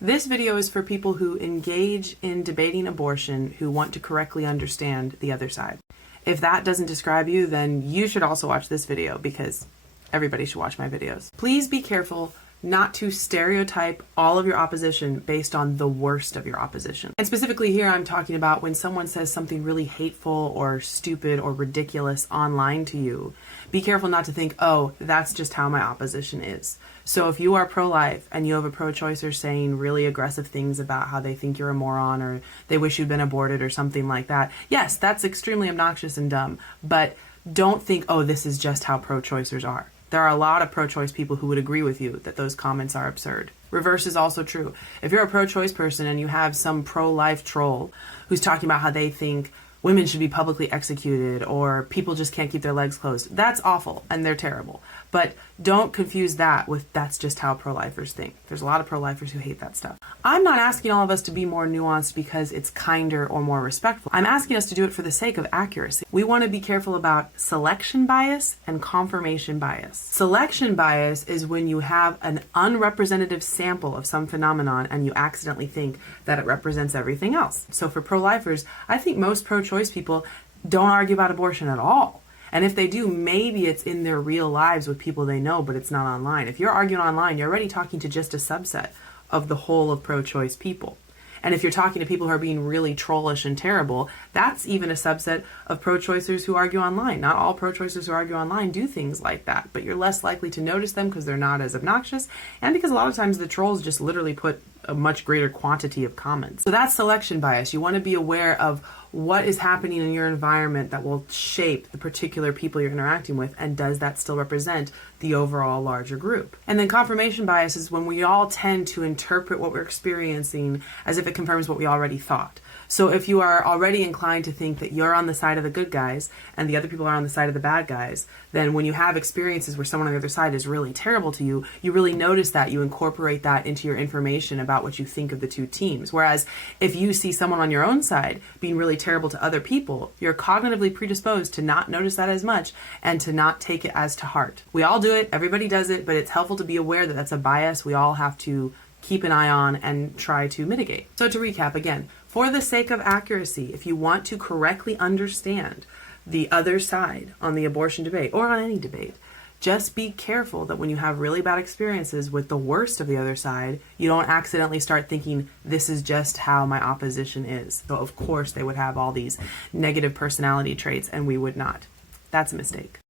This video is for people who engage in debating abortion who want to correctly understand the other side. If that doesn't describe you, then you should also watch this video because everybody should watch my videos. Please be careful not to stereotype all of your opposition based on the worst of your opposition. And specifically here, I'm talking about when someone says something really hateful or stupid or ridiculous online to you. Be careful not to think, oh, that's just how my opposition is. So if you are pro-life and you have a pro-choicer saying really aggressive things about how they think you're a moron or they wish you'd been aborted or something like that, yes, that's extremely obnoxious and dumb, but don't think, oh, this is just how pro-choicers are. There are a lot of pro-choice people who would agree with you that those comments are absurd. Reverse is also true. If you're a pro-choice person and you have some pro-life troll who's talking about how they think women should be publicly executed or people just can't keep their legs closed, that's awful and they're terrible. But don't confuse that with that's just how pro-lifers think. There's a lot of pro-lifers who hate that stuff. I'm not asking all of us to be more nuanced because it's kinder or more respectful. I'm asking us to do it for the sake of accuracy. We want to be careful about selection bias and confirmation bias. Selection bias is when you have an unrepresentative sample of some phenomenon and you accidentally think that it represents everything else. So for pro-lifers, I think most pro-choice people don't argue about abortion at all. And if they do, maybe it's in their real lives with people they know, but it's not online. If you're arguing online, you're already talking to just a subset of the whole of pro-choice people. And if you're talking to people who are being really trollish and terrible, that's even a subset of pro-choicers who argue online. Not all pro-choicers who argue online do things like that, but you're less likely to notice them because they're not as obnoxious and because a lot of times the trolls just literally put a much greater quantity of comments. So that's selection bias. You want to be aware of what is happening in your environment that will shape the particular people you're interacting with, and does that still represent the overall larger group? And then confirmation bias is when we all tend to interpret what we're experiencing as if it confirms what we already thought. So if you are already inclined to think that you're on the side of the good guys and the other people are on the side of the bad guys, then when you have experiences where someone on the other side is really terrible to you, you really notice that, you incorporate that into your information about what you think of the two teams. Whereas if you see someone on your own side being really terrible to other people, you're cognitively predisposed to not notice that as much and to not take it as to heart. We all do it, everybody does it, but it's helpful to be aware that that's a bias we all have to keep an eye on and try to mitigate. So to recap again, for the sake of accuracy, if you want to correctly understand the other side on the abortion debate or on any debate, just be careful that when you have really bad experiences with the worst of the other side, you don't accidentally start thinking, this is just how my opposition is. So of course they would have all these negative personality traits and we would not. That's a mistake.